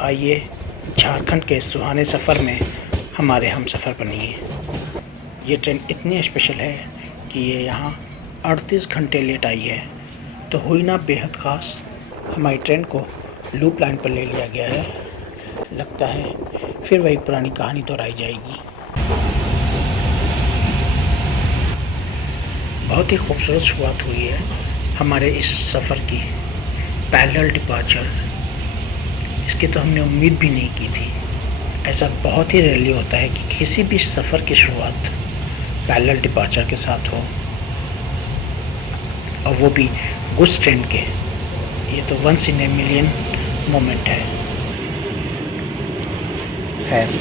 आइए झारखंड के सुहाने सफ़र में हमारे हम सफ़र बनिए। ये ट्रेन इतनी स्पेशल है कि ये यहाँ 38 घंटे लेट आई है, तो हुई ना बेहद ख़ास। हमारी ट्रेन को लूप लाइन पर ले लिया गया है। लगता है फिर वही पुरानी कहानी दोहराई जाएगी। बहुत ही खूबसूरत शुरुआत हुई है हमारे इस सफ़र की। पैरेलल डिपार्चर, इसकी तो हमने उम्मीद भी नहीं की थी। ऐसा बहुत ही रेयरली होता है कि किसी भी सफ़र की शुरुआत पैरेलल डिपार्चर के साथ हो, और वो भी गुड्स ट्रेन के। ये तो once in a million moment है। खैर,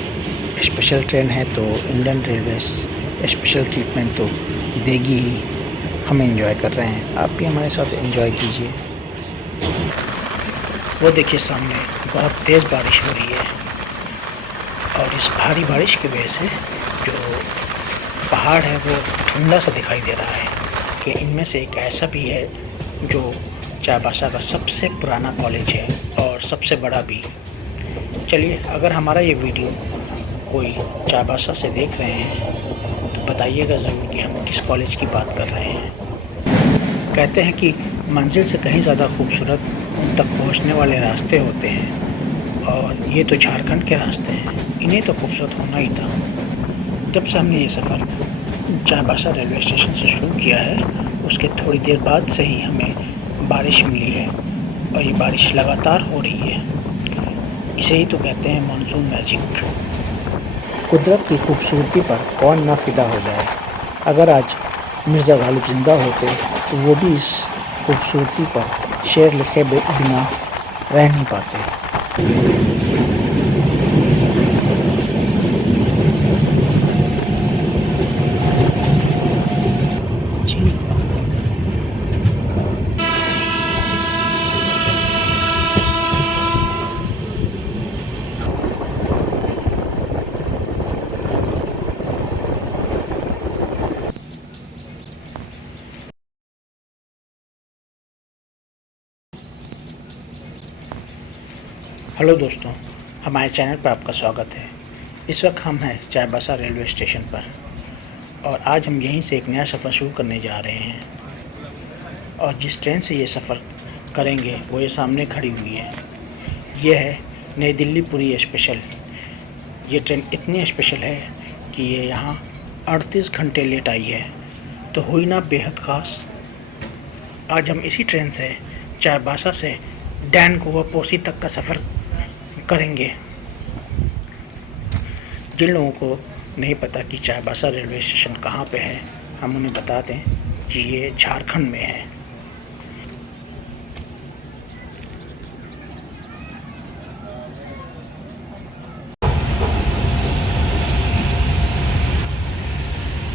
स्पेशल ट्रेन है तो इंडियन रेलवेज स्पेशल ट्रीटमेंट तो देगी ही। हम एंजॉय कर रहे हैं, आप भी हमारे साथ एंजॉय कीजिए। वो देखिए सामने बहुत तेज़ बारिश हो रही है, और इस भारी बारिश की वजह से जो पहाड़ है वो ठंडा सा दिखाई दे रहा है। कि इनमें से एक ऐसा भी है जो चाईबासा का सबसे पुराना कॉलेज है और सबसे बड़ा भी। चलिए, अगर हमारा ये वीडियो कोई चाईबासा से देख रहे हैं तो बताइएगा ज़रूर कि हम किस कॉलेज की बात कर रहे हैं। कहते हैं कि मंजिल से कहीं ज़्यादा खूबसूरत उन तक पहुंचने वाले रास्ते होते हैं, और ये तो झारखंड के रास्ते हैं, इन्हें तो खूबसूरत होना ही था। जब से हमने ये सफ़र चाईबासा रेलवे स्टेशन से शुरू किया है, उसके थोड़ी देर बाद से ही हमें बारिश मिली है, और ये बारिश लगातार हो रही है। इसे ही तो कहते हैं मानसून मैजिक। कुदरत की खूबसूरती पर कौन ना फिदा हो जाए। अगर आज मिर्ज़ा गालिब जिंदा होते तो वो भी इस खूबसूरती पर शेर लिखे बिना रह नहीं पाते। जी, हेलो दोस्तों, हमारे चैनल पर आपका स्वागत है। इस वक्त हम हैं चाईबासा रेलवे स्टेशन पर, और आज हम यहीं से एक नया सफ़र शुरू करने जा रहे हैं। और जिस ट्रेन से ये सफ़र करेंगे वो ये सामने खड़ी हुई है। ये है नई दिल्ली पुरी स्पेशल। ये ट्रेन इतनी स्पेशल है कि ये यहाँ 38 घंटे लेट आई है, तो हुई ना बेहद ख़ास। आज हम इसी ट्रेन से चाईबासा से डैन गोवा पोसी तक का सफ़र करेंगे। जिन लोगों को नहीं पता कि चाईबासा रेलवे स्टेशन कहाँ पे है, हम उन्हें बता दें कि ये झारखंड में है।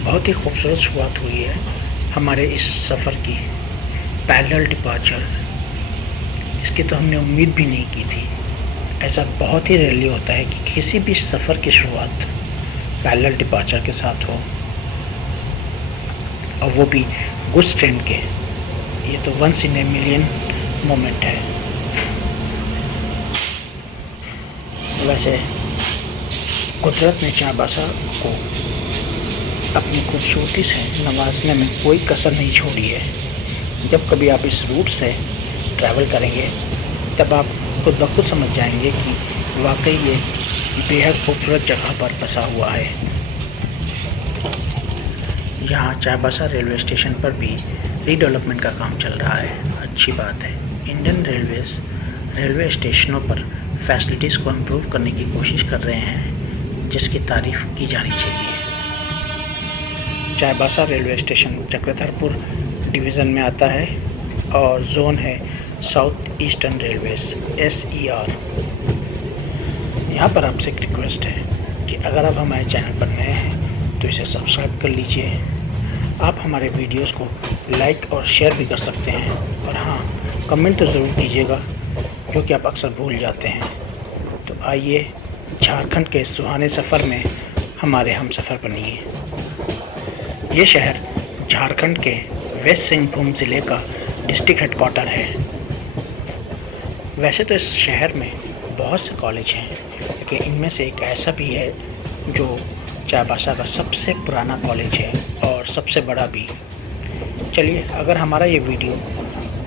बहुत ही खूबसूरत शुरुआत हुई है हमारे इस सफ़र की। पैरेलल डिपार्चर, इसकी तो हमने उम्मीद भी नहीं की थी। ऐसा बहुत ही रेयरली होता है कि किसी भी सफ़र की शुरुआत पैरेलल डिपार्चर के साथ हो, और वो भी गुड्स ट्रेन के। ये तो once in a million moment है। वैसे कुदरत ने चाईबासा को अपनी खूबसूरती से नवाजने में कोई कसर नहीं छोड़ी है। जब कभी आप इस रूट से ट्रैवल करेंगे तब आप खुद ब खुद समझ जाएंगे कि वाकई ये बेहद खूबसूरत जगह पर बसा हुआ है। यहाँ चाईबासा रेलवे स्टेशन पर भी रीडेवलपमेंट का काम चल रहा है। अच्छी बात है। इंडियन रेलवेज़ रेलवे स्टेशनों पर फैसिलिटीज़ को इम्प्रूव करने की कोशिश कर रहे हैं, जिसकी तारीफ़ की जानी चाहिए। Chaibasa railway station Chakradharpur division में आता है, और जोन है साउथ ईस्टर्न रेलवेज SER। यहाँ पर आपसे एक रिक्वेस्ट है कि अगर आप हमारे चैनल पर नए हैं तो इसे सब्सक्राइब कर लीजिए। आप हमारे वीडियोस को लाइक और शेयर भी कर सकते हैं, और हाँ, कमेंट तो ज़रूर कीजिएगा, क्योंकि आप अक्सर भूल जाते हैं। तो आइए झारखंड के सुहाने सफ़र में हमारे हम सफ़र बनिए। ये शहर झारखंड के वेस्ट सिंहभूम ज़िले का डिस्ट्रिक्ट हेडक्वार्टर है। वैसे तो इस शहर में बहुत से कॉलेज हैं, लेकिन इनमें से एक ऐसा भी है जो चाईबासा का सबसे पुराना कॉलेज है और सबसे बड़ा भी। चलिए, अगर हमारा ये वीडियो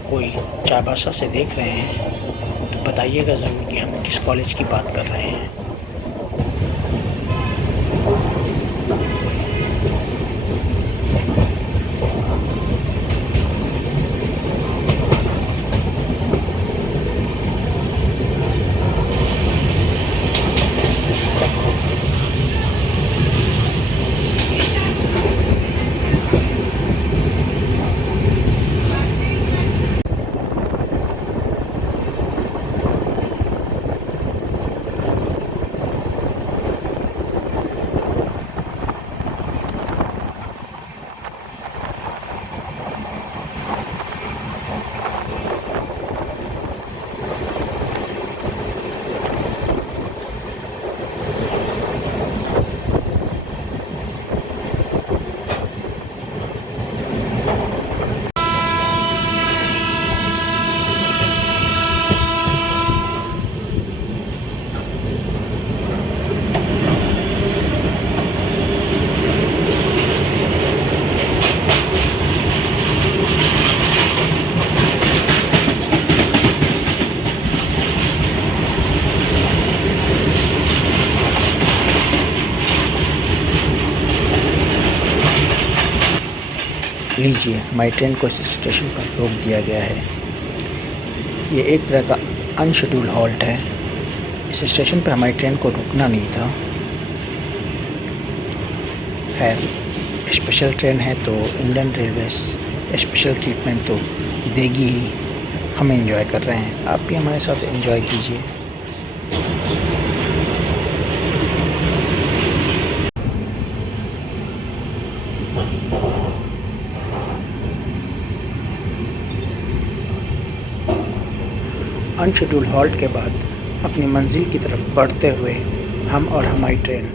कोई चाईबासा से देख रहे हैं तो बताइएगा ज़रूर कि हम किस कॉलेज की बात कर रहे हैं। लीजिए, माई ट्रेन को इस स्टेशन पर रोक दिया गया है। ये एक तरह का अनशेड्यूल्ड हॉल्ट है। इस स्टेशन पर हमारी ट्रेन को रुकना नहीं था। खैर, स्पेशल ट्रेन है तो इंडियन रेलवेज स्पेशल ट्रीटमेंट तो देगी ही। हम एंजॉय कर रहे हैं, आप भी हमारे साथ एंजॉय कीजिए। अनशेड्यूल्ड हॉल्ट के बाद अपनी मंजिल की तरफ बढ़ते हुए हम और हमारी ट्रेन।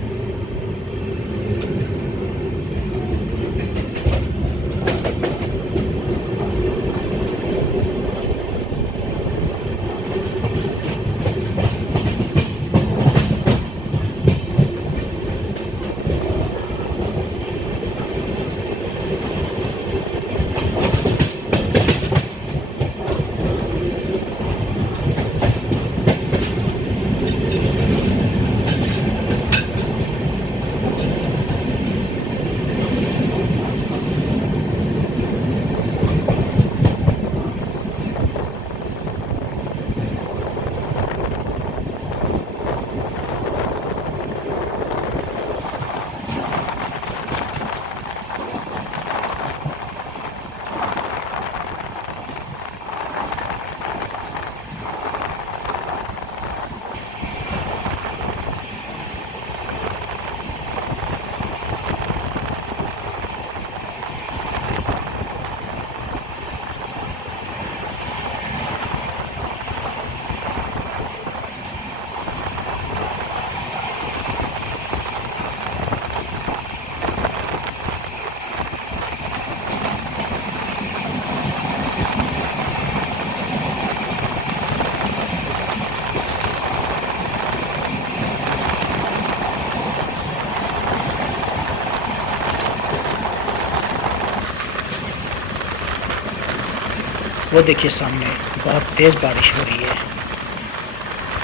वो देखिए, सामने बहुत तेज़ बारिश हो रही है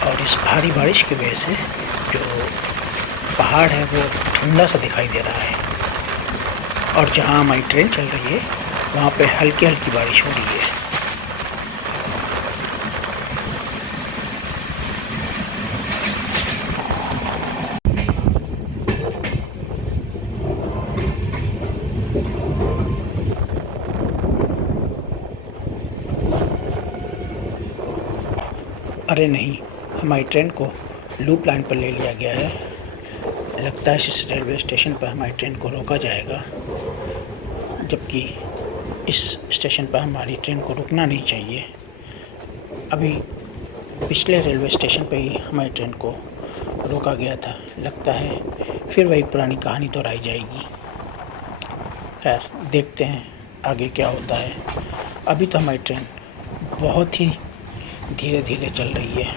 और इस भारी बारिश की वजह से जो पहाड़ है वो ठंडा सा दिखाई दे रहा है। और जहाँ हमारी ट्रेन चल रही है वहाँ पे हल्की हल्की बारिश हो रही है। अरे नहीं, हमारी ट्रेन को लूप लाइन पर ले लिया गया है। लगता है इस रेलवे स्टेशन पर हमारी ट्रेन को रोका जाएगा, जबकि इस स्टेशन पर हमारी ट्रेन को रुकना नहीं चाहिए। अभी पिछले रेलवे स्टेशन पर ही हमारी ट्रेन को रोका गया था। लगता है फिर वही पुरानी कहानी दोहराई जाएगी। खैर, देखते हैं आगे क्या होता है। अभी तो हमारी ट्रेन बहुत ही धीरे धीरे चल रही है।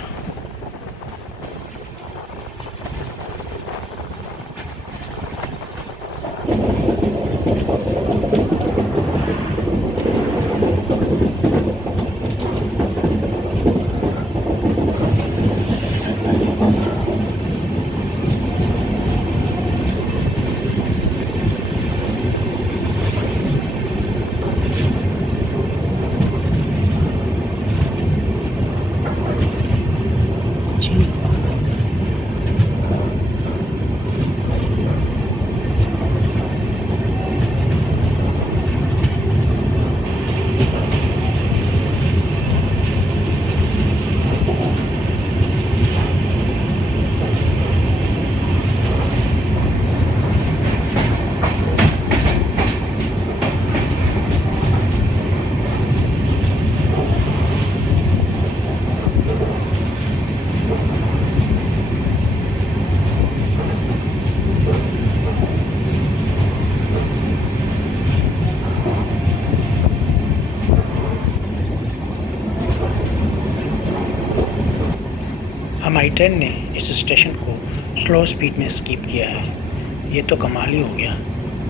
हमारी ट्रेन ने इस स्टेशन को स्लो स्पीड में स्किप किया है। ये तो कमाल ही हो गया,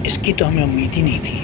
इसकी तो हमें उम्मीद ही नहीं थी।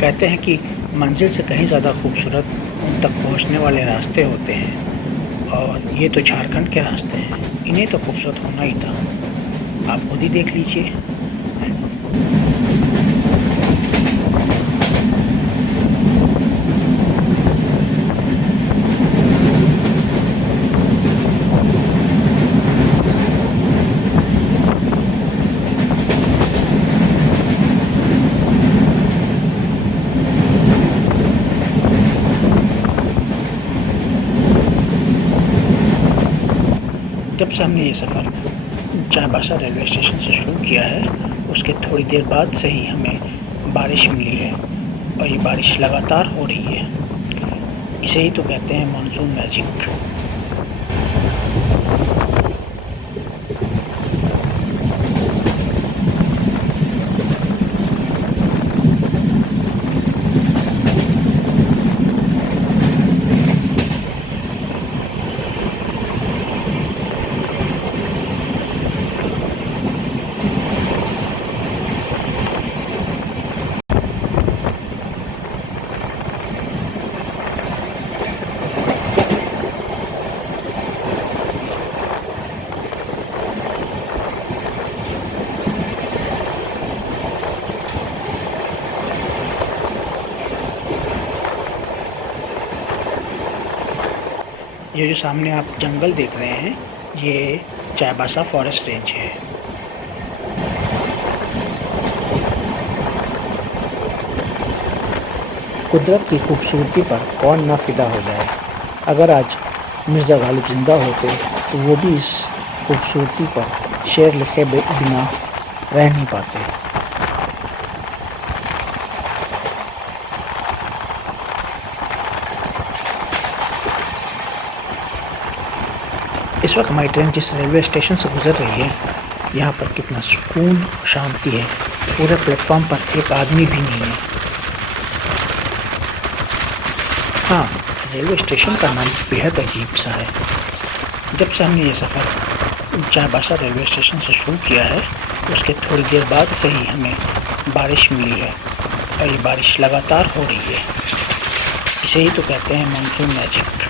कहते हैं कि मंजिल से कहीं ज़्यादा खूबसूरत तक पहुंचने वाले रास्ते होते हैं, और ये तो झारखंड के रास्ते हैं, इन्हें तो खूबसूरत होना ही था। आप खुद ही देख लीजिए। जब से हमने ये सफ़र चाईबासा रेलवे स्टेशन से शुरू किया है, उसके थोड़ी देर बाद से ही हमें बारिश मिली है, और ये बारिश लगातार हो रही है। इसे ही तो कहते हैं मानसून मैजिक। ये जो सामने आप जंगल देख रहे हैं, ये चाईबासा फॉरेस्ट रेंज है। कुदरत की खूबसूरती पर कौन ना फिदा हो जाए। अगर आज मिर्ज़ा गालिब जिंदा होते तो वो भी इस खूबसूरती पर शेर लिखे बिना रह नहीं पाते। इस वक्त हमारी ट्रेन जिस रेलवे स्टेशन से गुजर रही है, यहाँ पर कितना सुकून और शांति है। पूरे प्लेटफॉर्म पर एक आदमी भी नहीं है। हाँ, रेलवे स्टेशन का नाम बेहद अजीब सा है। जब से हमने ये सफ़र चाईबासा रेलवे स्टेशन से शुरू किया है, उसके थोड़ी देर बाद से ही हमें बारिश मिली है और ये बारिश लगातार हो रही है। इसे ही तो कहते हैं मानसून मैजिक।